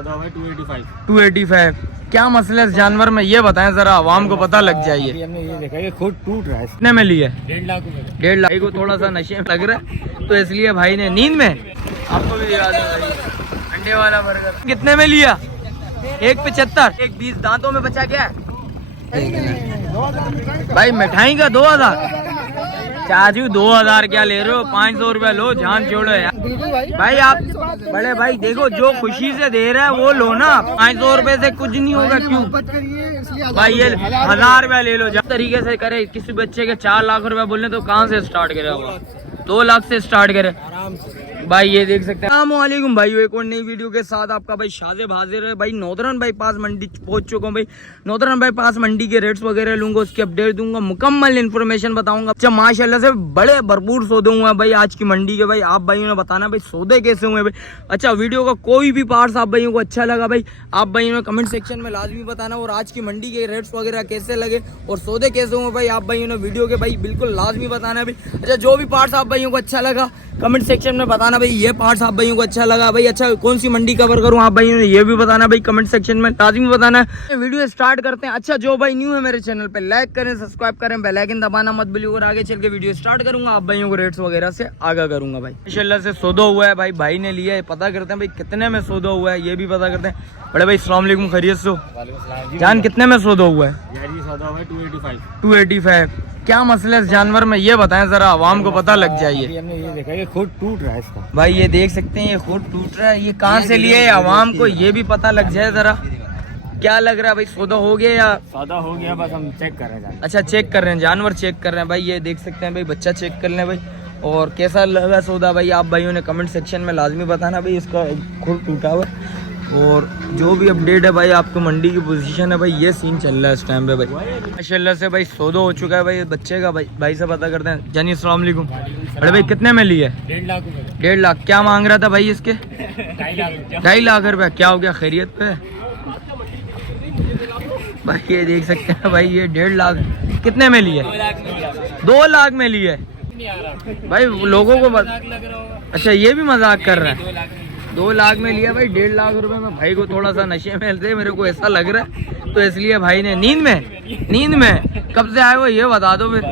सौदा हुआ 285। 285 क्या मसला है इस जानवर में ये बताएं जरा, आवाम को पता लग जाइए। हमने ये देखा ये खुद टूट रहा है। कितने में लिए? 1.5 लाख रुपए। 1.5 लाख को थोड़ा सा नशे में लग रहा है तो इसलिए भाई ने नींद में आपको भी दिखा दो भाई अंडे वाला बर्गर। कितने में लिया? 1.75। 1.20 दांतों में बचा क्या है भाई? मिठाई का 2000? चाचू 2000 क्या ले रहे हो? 500 रुपया लो, जान छोड़ो यार। भाई आप बड़े भाई देखो, जो खुशी से दे रहा है वो लो ना, 500 रुपए से कुछ नहीं होगा। क्यों भाई? ये 1000 रुपया ले लो। जब तरीके से करे किसी बच्चे के 4 लाख रुपया बोलने तो कहाँ से स्टार्ट करे होगा? 2 लाख से स्टार्ट करे भाई। ये देख सकते हैं। अस्सलामुअलैकुम भाई, एक और नई वीडियो के साथ आपका भाई शाज़ेब हाजिर है। भाई नॉर्दर्न बाईपास मंडी पहुंच चुका हूँ भाई। नॉर्दर्न बाईपास मंडी के रेट्स वगैरह लूंगा, उसकी अपडेट दूंगा, मुकम्मल इन्फॉर्मेशन बताऊंगा। अच्छा माशाल्लाह से बड़े भरपूर सौदे हुए हैं भाई आज की मंडी के। भाई आप भाइयों ने बताना भाई सौदे कैसे हुए भाई। अच्छा वीडियो का कोई भी पार्ट्स आप भाइयों को अच्छा लगा भाई, आप भाइयों ने कमेंट सेक्शन में लाजमी बताना। और आज की मंडी के रेट्स वगैरह कैसे लगे और सौदे कैसे हुए भाई, आप भाइयों ने वीडियो के भाई बिल्कुल लाजमी बताना भाई। अच्छा जो भी पार्ट्स आप भाइयों को अच्छा लगा कमेंट सेक्शन में बताना भाई। ये पार्ट्स आप भाइयों को अच्छा लगा भाई। अच्छा कौन सी मंडी कवर करूं आप भाइयों ने ये भी बताना भाई, कमेंट सेक्शन में लाजमी बताना है। वीडियो स्टार्ट करते हैं। अच्छा जो भाई न्यू है मेरे चैनल पे लाइक करें, सब्सक्राइब करें, बेल आइकन दबाना मत भूलिए। और आगे चल के वीडियो स्टार्ट करूंगा, आप भाइयों को रेट्स वगैरह से आगाह करूंगा भाई। माशाल्लाह से सौदा हुआ है भाई, भाई ने लिया है। पता करते हैं भाई कितने में सौदा हुआ है, ये भी पता करते हैं। बड़े भाई अस्सलाम वालेकुम, खैरियत से हो? जान कितने में सौदा हुआ है? यार ये सौदा हुआ 285। 285 क्या मसला है इस जानवर में ये बताएं जरा, आवाम को पता लग जाइए। हमने ये देखा ये खुद टूट रहा है इसका। भाई ये देख सकते हैं, ये खुद टूट रहा है। ये कहाँ से लिए आवाम को ये भी पता लग जाए जरा। क्या लग रहा है भाई, सौदा हो गया या? सौदा हो गया, बस हम चेक कर रहे हैं। अच्छा चेक कर रहे हैं, जानवर चेक कर रहे हैं भाई। ये देख सकते हैं भाई, बच्चा चेक कर लें भाई। और कैसा लगा सौदा भाई, आप भाइयों ने कमेंट सेक्शन में लाजमी बताना भाई। इसका खुद टूटा हुआ है। और जो भी अपडेट है भाई, आपको मंडी की पोजीशन है भाई, ये सीन चल रहा है इस टाइम पे भाई। माशाल्लाह से भाई सौदा हो चुका है भाई बच्चे का। भाई से पता करते हैं। जानी अस्सलाम वालेकुम। अरे भाई कितने में लिए? 1.5 लाख रुपए। 1.5 लाख क्या मांग रहा था भाई इसके? 2.5 लाख रुपया। क्या हो गया, खैरियत पे? भाई ये देख सकते हैं भाई, ये 1.5 लाख कितने में लिए? 2 लाख में लिए भाई। लोगों को अच्छा ये भी मजाक कर रहा है। 2 लाख में लिया भाई, 1.5 लाख रुपए में। भाई को थोड़ा सा नशे में थे, मेरे को ऐसा लग रहा है, तो इसलिए भाई ने नींद में कब से आए वो ये बता दो फिर।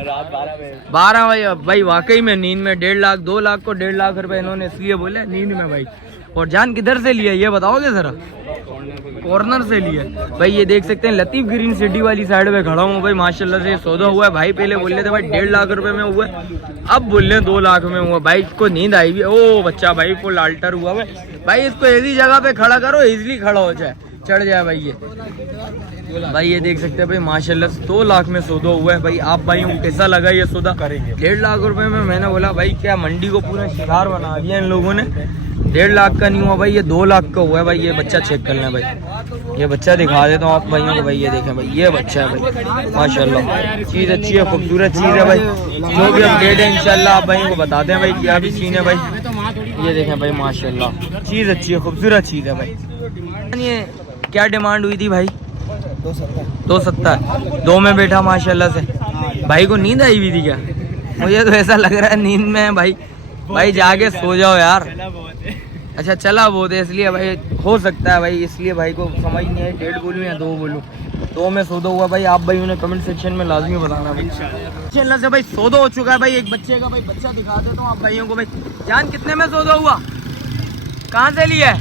12 बजे भाई, वाकई में नींद में। 1.5 लाख 2 लाख को 1.5 लाख रुपए इन्होंने इसलिए बोले नींद में भाई। और जान किधर से लिया ये बताओगे जरा? कॉर्नर से लिया भाई। ये देख सकते हैं लतीफ ग्रीन सिटी वाली साइड पे खड़ा हूँ भाई। माशाल्लाह से सौदा हुआ है भाई। पहले बोल रहे थे भाई 1.5 लाख रुपए में हुआ है, अब बोल रहे 2 लाख में हुआ। भाई को नींद आई भी। ओ बच्चा भाई फुल अल्टर हुआ भाई। इसको ऐसी जगह पे खड़ा करो, इजिली खड़ा हो जाए, चढ़ जाए भाई। ये भाई ये देख सकते हैं भाई माशाल्लाह से 2 लाख में सौदा हुआ है भाई। आप भाई कैसा लगा ये सौदा? 1.5 लाख रुपए में। मैंने बोला भाई क्या मंडी को पूरा शिकार बना दिया इन लोगों ने। 1.5 लाख का नहीं हुआ भाई, ये 2 लाख का हुआ है भाई। ये बच्चा चेक कर लें भाई, ये बच्चा दिखा देता हूँ आप भाइयों को भाई। ये देखें भाई, ये बच्चा है भाई। माशाल्लाह चीज़ अच्छी है, खूबसूरत चीज़ है भाई। जो भी अपडेट है इंशाल्लाह आप भाइयों को बताते हैं भाई क्या भी सीन है भाई। ये देखें भाई माशाल्लाह चीज़ अच्छी है, खूबसूरत चीज़ है भाई। ये क्या डिमांड हुई थी भाई? 270। 2 में बैठा माशाल्लाह से। भाई को नींद आई हुई थी क्या? मुझे तो ऐसा लग रहा है नींद में है भाई। भाई जाके सो जाओ यार। अच्छा चला बहुत है इसलिए भाई, हो सकता है भाई इसलिए भाई को समझ नहीं है 1.5 बोलूँ या 2 बोलूँ। 2 में सौदा हुआ भाई। आप भाई उन्हें कमेंट सेक्शन में लाजमी बताना भाई। इंशाल्लाह से भाई सौदा हो चुका है भाई। एक बच्चे का भाई, बच्चा दिखा देता हूँ आप भाइयों को भाई। जान कितने में सौदा हुआ? कहाँ से लिया है?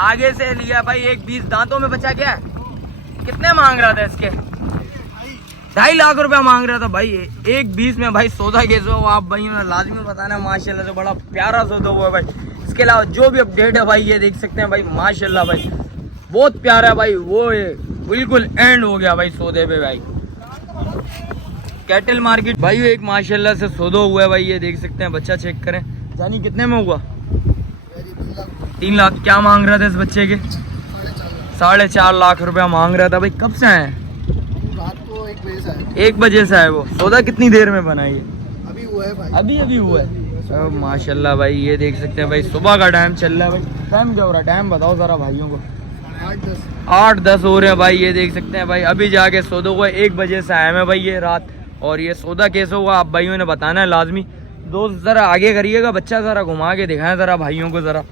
आगे से लिया भाई। 1.20 दांतों में बचा क्या है? कितने मांग रहा था इसके? 2.5 लाख रुपया मांग रहा था भाई। 1.20 में भाई सौदा कैसे हुआ आप भाई ने लाजमी बताना। माशाल्लाह से बड़ा प्यारा सौदा हुआ भाई। इसके अलावा जो भी अपडेट है भाई ये देख सकते हैं भाई। माशाल्लाह भाई बहुत प्यारा है भाई। वो बिल्कुल एंड हो गया भाई सौदे पे भाई। कैटल मार्केट भाई एक माशाल्लाह से सौदा हुआ है भाई। ये देख सकते हैं, बच्चा चेक करें। जानी कितने में हुआ? 3 लाख। क्या मांग रहा था इस बच्चे के? 4.5 लाख रुपया मांग रहा था भाई। कब से आए? रात को 1 बजे से आए। वो सौदा कितनी देर में बना? ये अभी हुआ है भाई। अभी हुआ है। माशाल्लाह भाई ये देख सकते हैं भाई। सुबह का टाइम चल रहा है भाई। टाइम क्या हो रहा है? टाइम बताओ जरा भाइयों को। 8-10 हो रहे हैं भाई। ये देख सकते हैं भाई, अभी जाके सौदा हुआ 1 बजे से आए हैं भाई ये रात। और ये सौदा कैसे हुआ आप भाइयों ने बताना है लाजमी। दोस्त जरा आगे करिएगा, बच्चा जरा घुमा के दिखाएं जरा भाइयों को जरा।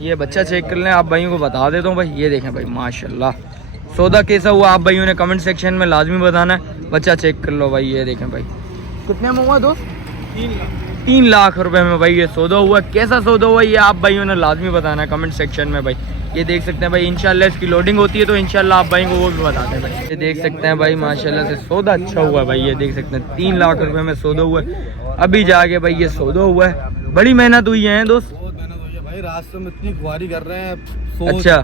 ये बच्चा चेक कर लें, आप भाइयों को बता देता हूँ भाई। ये देखें भाई माशाल्लाह, सौदा कैसा हुआ आप भाइयों ने कमेंट सेक्शन में लाजमी बताना है। बच्चा चेक कर लो भाई। ये देखें भाई, कितने में हुआ दोस्त? 3 लाख रुपए में भाई ये सौदा हुआ। कैसा सौदा हुआ ये आप भाइयों ने लाजमी बताना है कमेंट सेक्शन में भाई। ये देख सकते हैं भाई, इंशाल्लाह इसकी लोडिंग होती है तो इंशाल्लाह आप भाई को वो भी बताते हैं भाई। ये देख सकते हैं भाई माशाल्लाह से सौदा अच्छा हुआ है भाई। ये देख सकते हैं 3 लाख रुपए में सौदा हुआ है। अभी जाके भाई ये सौदा हुआ है, बड़ी मेहनत हुई है दोस्त। बहुत मेहनत हुई है भाई, रास्ते में इतनी खुआरी कर रहे हैं। अच्छा,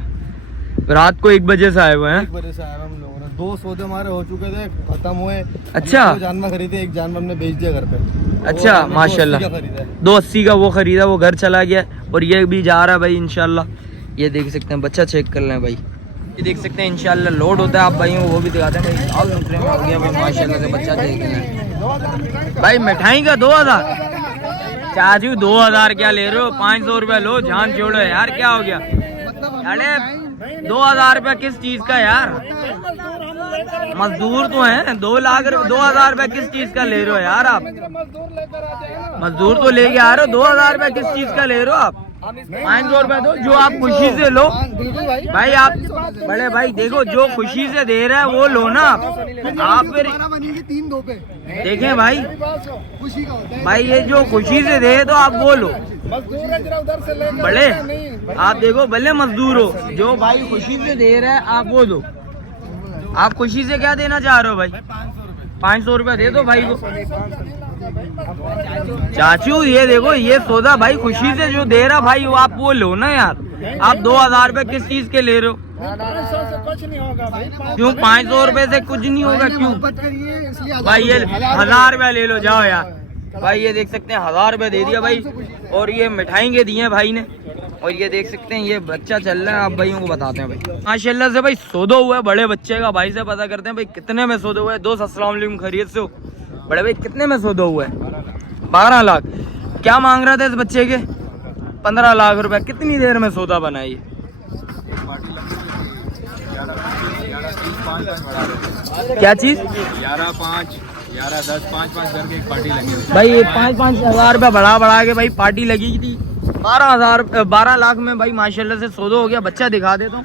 रात को 1 बजे से आए हुए हैं? 1 बजे से आए हुए हम लोगों ने। 2 सौदे हमारे हो चुके थे, खत्म हुए। अच्छा, 2 जानवर खरीदे, 1 जानवर हमने बेच दिया घर पे। अच्छा माशाल्लाह, 280 का वो खरीदा, वो घर चला गया और ये भी जा रहा है भाई इंशाल्लाह। ये देख सकते हैं, बच्चा चेक कर लें भाई। ये देख सकते हैं इंशाल्लाह लोड होता है, आप भाइयों को वो भी दिखाते हैं भाई। और नुकरे में हो गया भाई माशाल्लाह से, बच्चा देख लें भाई। मिठाई का 2000 चाचू, 2000 क्या ले रहे हो? 500 रुपया लो, जान छोड़ो यार, क्या हो गया? अरे 2000 रुपया किस चीज का यार? मजदूर तो हैं, 2 लाख 2000 रुपया किस चीज का ले रहे हो यार आप? मजदूर तो लेके आ रहे हो, 2000 रुपया किस चीज का ले रहे हो आप? 500 रुपया दो, जो आप खुशी से लो भाई। आप बड़े भाई देखो, जो खुशी से दे रहा है वो लो ना आप। फिर 3 2 पे देखें भाई, खुशी का होता है भाई ये जो खुशी से दे तो आप वो लो। बड़े आप देखो, भले मजदूर हो, जो भाई खुशी से दे रहा है आप वो दो। आप खुशी से क्या देना चाह रहे हो भाई? 500 रुपया दे दो भाई को। चाचू ये देखो, ये सौदा भाई खुशी से जो दे रहा भाई वो आप वो लो ना यार। आप 2000 रुपए किस चीज के ले रहे हो? 500 से कुछ नहीं होगा भाई। क्यों 500 रुपए से कुछ नहीं होगा? क्यों भाई? ये 1000 रुपया ले लो, जाओ यार भाई। ये देख सकते हैं 1000 रुपया दे दिया भाई, और ये मिठाई के दिए भाई ने। और ये देख सकते हैं ये बच्चा चल रहा है, आप भाइयों को बताते हैं भाई। माशाल्लाह से भाई सौदा हुआ है बड़े बच्चे का। भाई से पता करते हैं भाई कितने में सौदा हुआ है। दोस्त अस्सलाम वालेकुम, खैरियत से हो? बड़े भाई कितने में सौदा हुआ है? 12 लाख। क्या मांग रहा था इस बच्चे के? 15 लाख रुपया। कितनी देर में सौदा बना है ये? क्या चीज? 11 5 11 10 5 करके एक पार्टी लगी भाई। ये 5 हजार रुपया बढ़ा के भाई पार्टी लगी थी। 12 लाख में भाई माशाल्लाह से सौदा हो गया। बच्चा दिखा देता हूँ,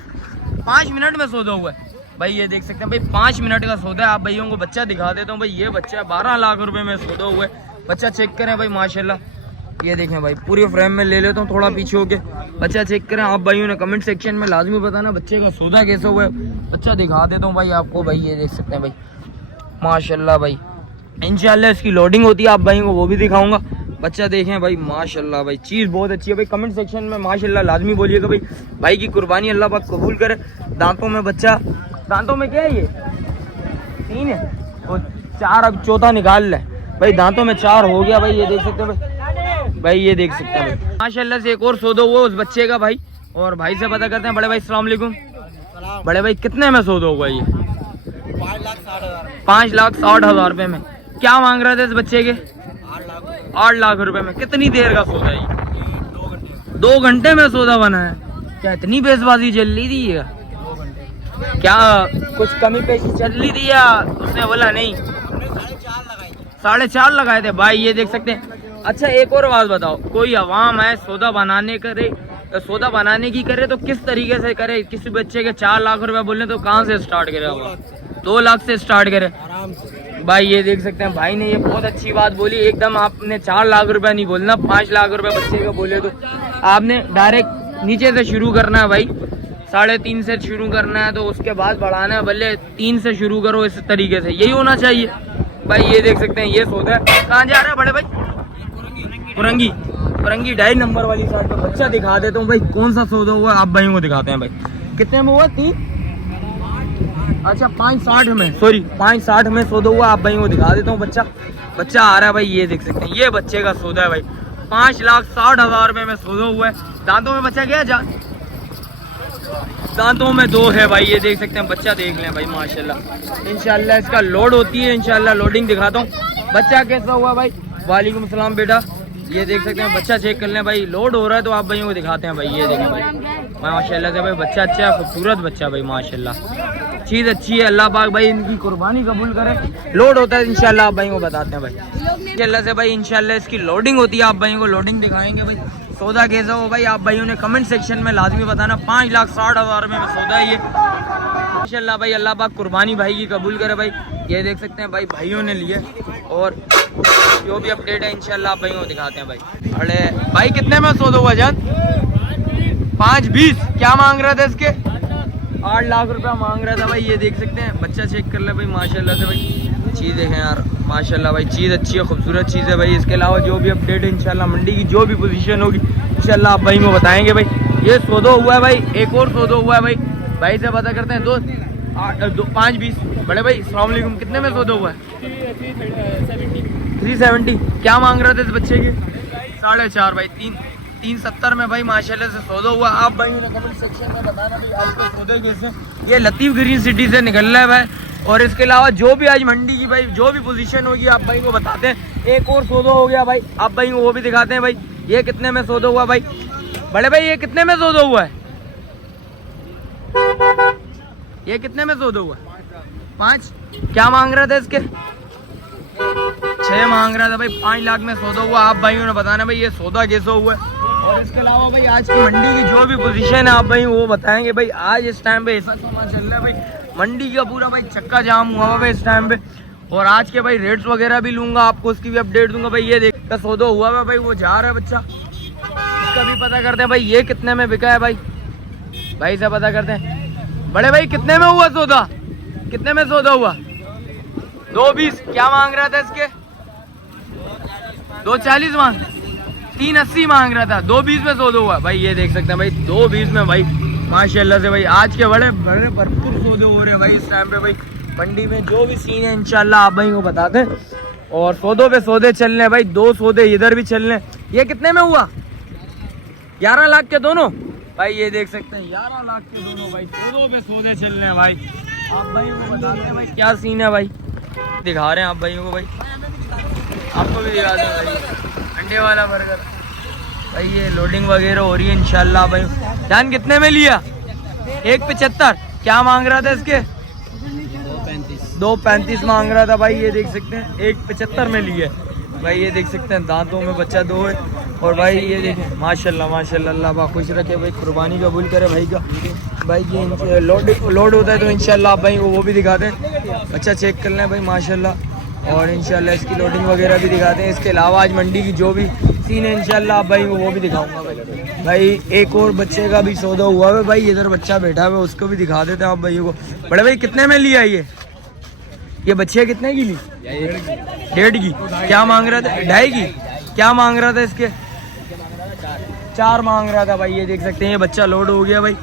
5 मिनट में सौदा हुआ है भाई। ये देख सकते हैं भाई, 5 मिनट का सौदा है। आप भाइयों को बच्चा दिखा देता हूँ भाई। ये बच्चा 12 लाख रुपए में सौदा हुआ है। बच्चा चेक करें भाई माशाल्लाह। ये देखें भाई, पूरी फ्रेम में ले लेता हूँ थोड़ा पीछे होके। बच्चा चेक करें, आप भाइयों ने कमेंट सेक्शन में लाजमी बताना बच्चे का सौदा कैसा हुआ है। बच्चा दिखा देता हूँ भाई आपको भाई। ये देख सकते हैं भाई माशाल्लाह भाई। इंशाल्लाह इसकी लोडिंग होती है, आप भाइयों को वो भी दिखाऊंगा। बच्चा देखें भाई माशाल्लाह भाई, चीज़ बहुत अच्छी है भाई। कमेंट सेक्शन में माशाल्लाह लाजमी बोलिएगा भाई। भाई की कुर्बानी अल्लाह पाक कबूल करे। दांतों में बच्चा, दांतों में क्या है ये? 3 है और 4 अब चौथा निकाल ले भाई। दांतों में 4 हो गया भाई। ये देख सकते हैं भाई। ये देख सकते हैं भाई माशाल्लाह से। एक और सौदा हुआ उस बच्चे का भाई, और भाई से पता करते हैं। बड़े भाई अस्सलाम वालेकुम। बड़े भाई कितने में सौदा हुआ ये? 5,60,000 रुपए में। क्या मांग रहे थे इस बच्चे के? 8 लाख रुपए में। कितनी देर का सौदा है? 2 घंटे में सौदा बना है। क्या इतनी बेसबाजी चल रही थी? क्या कुछ कमी पेशी चल रही थी या उसने बोला नहीं? 4.5 लगाए थे भाई। ये देख सकते हैं। अच्छा एक और बात बताओ, कोई अवाम है सौदा बनाने की करे तो किस तरीके से करे? किसी बच्चे के 4 लाख रुपए बोलने तो कहाँ से स्टार्ट करे? 2 लाख से स्टार्ट करे भाई। ये देख सकते हैं भाई ने ये बहुत अच्छी बात बोली। एकदम आपने 4 लाख रुपए नहीं बोलना, 5 लाख रुपए बच्चे का बोले तो आपने डायरेक्ट नीचे से शुरू करना है भाई। 3.5 से शुरू करना है तो उसके बाद बढ़ाना है, भले 3 से शुरू करो। इस तरीके से यही होना चाहिए भाई। ये देख सकते हैं ये सौदा है। कहाँ जा रहा है बड़े भाई? पुरंगी 2.5 नंबर वाली साइड पर। बच्चा दिखा देता हूँ भाई कौन सा सौदा हुआ आप भाइयों को दिखाते हैं भाई। कितने में हुआ? 3। अच्छा 5.60 में, सॉरी 5.60 में सौदा हुआ। आप भाइयों को दिखा देता हूँ बच्चा आ रहा है भाई। ये देख सकते हैं ये बच्चे का सौदा है भाई। 5,60,000 रुपए में सौदा हुआ है। दांतों में बच्चा क्या है? दांतों में 2 है भाई। ये देख सकते हैं बच्चा देख लें भाई माशाल्लाह। इंशाल्लाह इसका लोड होती है, इंशाल्लाह लोडिंग दिखाता हूँ। बच्चा कैसा हुआ भाई? वालेकुम सलाम बेटा। ये देख सकते हैं बच्चा चेक कर लें भाई। लोड हो रहा है तो आप भाइयों को दिखाते हैं भाई। ये देखें भाई माशाल्लाह से भाई, बच्चा अच्छा है, खूबसूरत बच्चा भाई माशाल्लाह। चीज़ अच्छी है, अल्लाह पाक भाई इनकी कुर्बानी कबूल करे। लोड होता है इंशाल्लाह आप भाइयों को बताते हैं भाई। इंशाल्लाह से भाई इंशाल्लाह इसकी लोडिंग होती है, आप भाइयों को लोडिंग दिखाएंगे भाई। सौदा कैसा हो भाई आप भाइयों ने कमेंट सेक्शन में लाजमी बताना। 5,60,000 में सौदा है ये माशाल्लाह भाई। अल्लाह पाक कुर्बानी भाई की कबूल करे भाई। ये देख सकते हैं भाई भाइयों ने लिए और जो भी अपडेट है इंशाल्लाह आप भाइयों को दिखाते हैं भाई। अरे भाई कितने में सौदा हुआ जान? 5,20 क्या मांग रहा था इसके? 8 लाख रुपया मांग रहा था भाई। ये देख सकते हैं बच्चा चेक कर ले भाई माशाल्लाह से भाई। चीज़ देखें यार माशाल्लाह भाई, चीज़ अच्छी है, खूबसूरत चीज़ है भाई। इसके अलावा जो भी अपडेट है इंशाल्लाह मंडी की जो भी पोजीशन होगी इंशाल्लाह आप भाई को बताएंगे भाई। ये सौदा हुआ है भाई, एक और सौदा हुआ है भाई। भाई से पता करते हैं। 5,20 बड़े भाई अस्सलाम वालेकुम, कितने में सौदा हुआ है? 370 क्या मांग रहे थे इस बच्चे के? 4.5 भाई। 370 में भाई माशाल्लाह से सौदा हुआ। आप भाई ने कमेंट सेक्शन में बताना भाई आज के सौदे कैसे। ये लतीफ ग्रीन सिटी से निकल रहा है भाई। और इसके अलावा जो भी आज मंडी की भाई जो भी पोजीशन होगी आप भाई को बताते हैं। एक और सौदा हो गया भाई, आप भाई को वो भी दिखाते हैं भाई। ये कितने में सौदा हुआ भाई? बड़े भाई ये कितने में सौदा हुआ है? ये कितने में सौदा हुआ? 5 क्या मांग रहा था इसके? 6 मांग रहा था भाई। 5 लाख में सौदा हुआ। आप भाइयों ने बताना भाई ये सौदा कैसे हुआ है। और इसके अलावा भाई आज की मंडी की जो भी पोजीशन है आप भाई वो बताएंगे भाई। आज इस टाइम पे ऐसा सामान चल रहा है भाई, मंडी का पूरा भाई चक्का जाम हुआ हुआ है इस टाइम पे। और आज के भाई रेट्स वगैरह भी लूंगा, आपको उसकी भी अपडेट दूंगा भाई। ये देख का सौदा हुआ है भाई, वो जा रहा है बच्चा, इसका भी पता करते हैं भाई। ये कितने में बिका है भाई? भाई से पता करते हैं। बड़े भाई कितने में हुआ सौदा? कितने में सौदा हुआ? 2,20 क्या मांग रहा था इसके? 2,40 मांग 380 मांग रहा था। 2,20 में सौदा हुआ भाई। ये देख सकते हैं भाई 2,20 में भाई माशाल्लाह से भाई आज के बड़े बड़े भरपूर सौदे हो रहे हैं भाई इस टाइम पे भाई। मंडी में जो भी सीन है इंशाल्लाह आप भाई को बताते हैं। और सौदों पे सौदे चल रहे हैं भाई, 2 सौदे इधर भी चल रहे हैं। ये कितने में हुआ? 11 लाख के दोनों भाई। ये देख सकते हैं 11 लाख के दोनों भाई। सौदों पे सौदे चल रहे हैं भाई। आप भाइयों को बताते हैं भाई क्या सीन है भाई। दिखा रहे हैं आप भाइयों को भाई, आपको भी दिखा दें भाई। अंडे वाला बर्गर भाई, ये लोडिंग वगैरह हो रही है इंशाल्लाह भाई। जान कितने में लिया? 1,75 क्या मांग रहा था इसके? 2,35 मांग रहा था भाई। ये देख सकते हैं 1,75 में लिया भाई। ये देख सकते हैं दांतों में बच्चा 2 है। और भाई ये देखें माशाल्लाह माशाल्लाह, अल्लाह पाक खुश रखे भाई, कुर्बानी कबूल करे भाई का भाई। ये लोड होता है तो इंशाल्लाह आप भाई वो भी दिखाते हैं। अच्छा चेक कर लें भाई माशाल्लाह। और इंशाल्लाह इसकी लोडिंग वगैरह भी दिखाते हैं। इसके अलावा आज मंडी की जो भी सीन है इंशाल्लाह आप भाई वो भी दिखाऊंगा भाई। भाई एक और बच्चे का भी सौदा हुआ है भाई, इधर बच्चा बैठा हुआ है, उसको भी दिखा देते हैं आप भाइयों को। बड़े भाई कितने में लिया ये बच्चे कितने की ली? 1.5 की क्या मांग रहा था? 2.5 की क्या मांग रहा था इसके? 4 मांग रहा था भाई। ये देख सकते हैं ये बच्चा लोड हो गया भाई।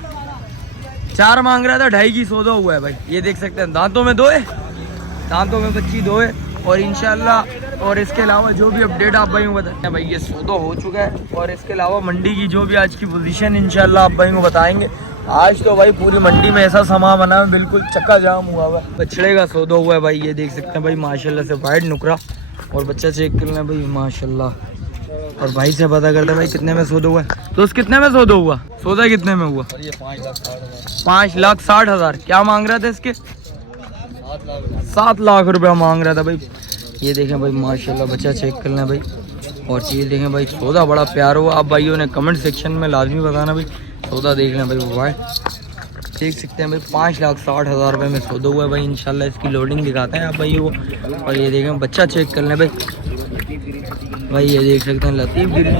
4 मांग रहा था, 2.5 की सौदा हुआ है भाई। ये देख सकते हैं दांतों में 2 है, दांतों में बच्ची 2 है। और इंशाल्लाह और इसके अलावा जो भी अपडेट आप भाई को बताते हैं भाई। ये सौदा हो चुका है। और इसके अलावा मंडी की जो भी आज की पोजीशन इंशाल्लाह आप भाई को बताएंगे। आज तो भाई पूरी मंडी में ऐसा सामान बना है बिल्कुल चक्का जाम हुआ हुआ है। बछड़े का सौदा हुआ है भाई। ये देख सकते हैं भाई माशाल्लाह से वाइट नुकरा। और बच्चा चेक कर लें भाई माशाल्लाह। और भाई से पता करते हैं भाई कितने में सौदा हुआ है। तो कितने में सौदा हुआ? सौदा कितने में हुआ? 5,60,000 क्या मांग रहा था इसके? 7 लाख रुपया मांग रहा था भाई। ये देखें भाई माशाल्लाह, बच्चा चेक कर लें भाई। और चीज़ देखें भाई, सौदा बड़ा प्यार हुआ। आप भाइयों ने कमेंट सेक्शन में लाजमी बताना भाई। सौदा देख लें भाई, वाइट देख सकते हैं भाई। 5,60,000 रुपये में सौदा हुआ है भाई। इंशाल्लाह इसकी लोडिंग दिखाते हैं आप भाइयों को। और ये देखें बच्चा चेक कर लें भाई। भाई ये देख सकते हैं लतीफ गिरी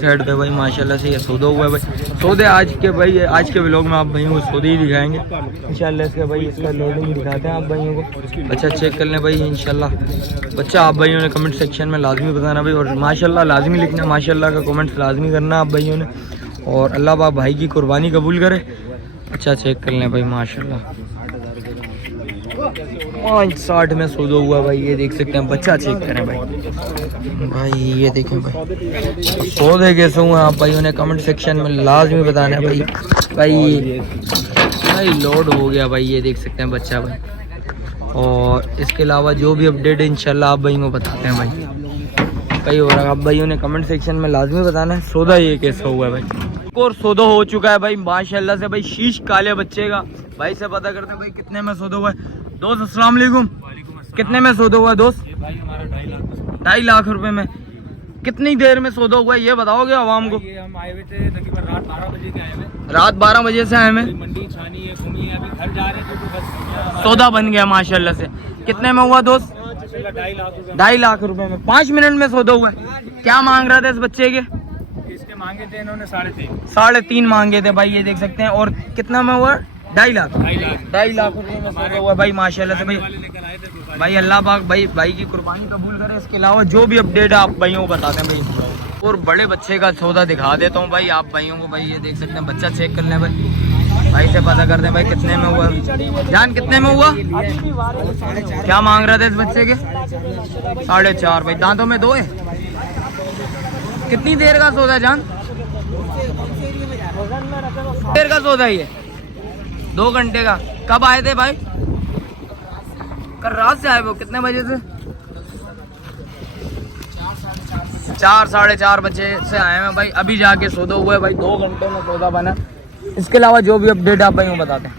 साइड पे भाई माशाल्लाह से ये सौदा हुआ है भाई। सौदे आज के भाई आज के व्लॉग में आप भाइयों को सौदे ही दिखाएंगे इंशाल्लाह। इसका भाई इसका लोडिंग दिखाते हैं आप भाइयों को। बच्चा चेक कर लें भाई इंशाल्लाह। बच्चा आप भाइयों ने कमेंट सेक्शन में लाजमी बताना भाई। और माशाल्लाह लाजमी लिखना, माशाल्लाह का कमेंट्स लाजमी करना आप भाइयों ने। और अल्लाह पाक भाई की कुर्बानी कबूल करे। अच्छा चेक कर लें भाई माशाल्लाह। 5,60 में सौदा हुआ भाई। ये देख सकते हैं बच्चा चेक करें भाई। भाई ये देखें भाई सौदे कैसे हुए आप भाइयों ने कमेंट सेक्शन में लाजमी बताना है भाई। भाई लोड हो गया भाई। ये देख सकते हैं बच्चा भाई। और इसके अलावा जो भी अपडेट है इंशाल्लाह आप भाइयों को बताते हैं भाई। और आप भाइयों ने कमेंट सेक्शन में लाजमी बताना है सौदा ये कैसा हुआ है भाई। और सौदा हो चुका है भाई माशाल्लाह से भाई। शीश काले बच्चे का भाई से पता करते हैं भाई कितने में सौदा हुआ है। दोस्त अस्सलाम वालेकुम, कितने में सौदा हुआ दोस्त? 2.5 लाख रुपए में। कितनी देर में सौदा हुआ है ये बताओगे आवाम को? ये हम आए हुए थे तकरीबन रात 12 बजे के आए हुए। रात 12 बजे से आए हैं। मंडी छानी है, घूमी है, अभी घर जा रहे थे तो बस सौदा बन गया माशाल्लाह से। कितने में हुआ दोस्त? 2.5 लाख रुपए। 2.5 लाख रुपए में 5 मिनट में सौदा हुआ है। क्या मांग रहा था इस बच्चे के? इसके मांगे थे इन्होंने 3.5। 3.5 मांगे थे भाई, ये देख सकते हैं। और कितना में हुआ? 2.5 लाख। 2.5 लाख रुपए में सौदा हुआ भाई माशाल्लाह से भाई। वाले लेकर आए थे तो भाई अल्लाह पाक भाई की कुर्बानी कबूल करे। इसके अलावा जो भी अपडेट है आप भाइयों को बताते हैं भाई। और बड़े बच्चे का सौदा दिखा देता हूँ भाई आप भाइयों को। भाई ये देख सकते हैं, बच्चा चेक कर लें भाई से पता करते हैं भाई कितने में हुआ। जान कितने में हुआ? क्या मांग रहे थे इस बच्चे के? 4.5 भाई। दांतों में 2 है। कितनी देर का सौदा जान? देर का सौदा ही है, 2 घंटे का। कब आए थे भाई? कल रात से आए वो। कितने बजे से? 4 साढ़े 4 बजे से आए हैं भाई। अभी जाके सौदा हुआ है भाई, 2 घंटे में सौदा बना। इसके अलावा जो भी अपडेट आप भाई बताते हैं।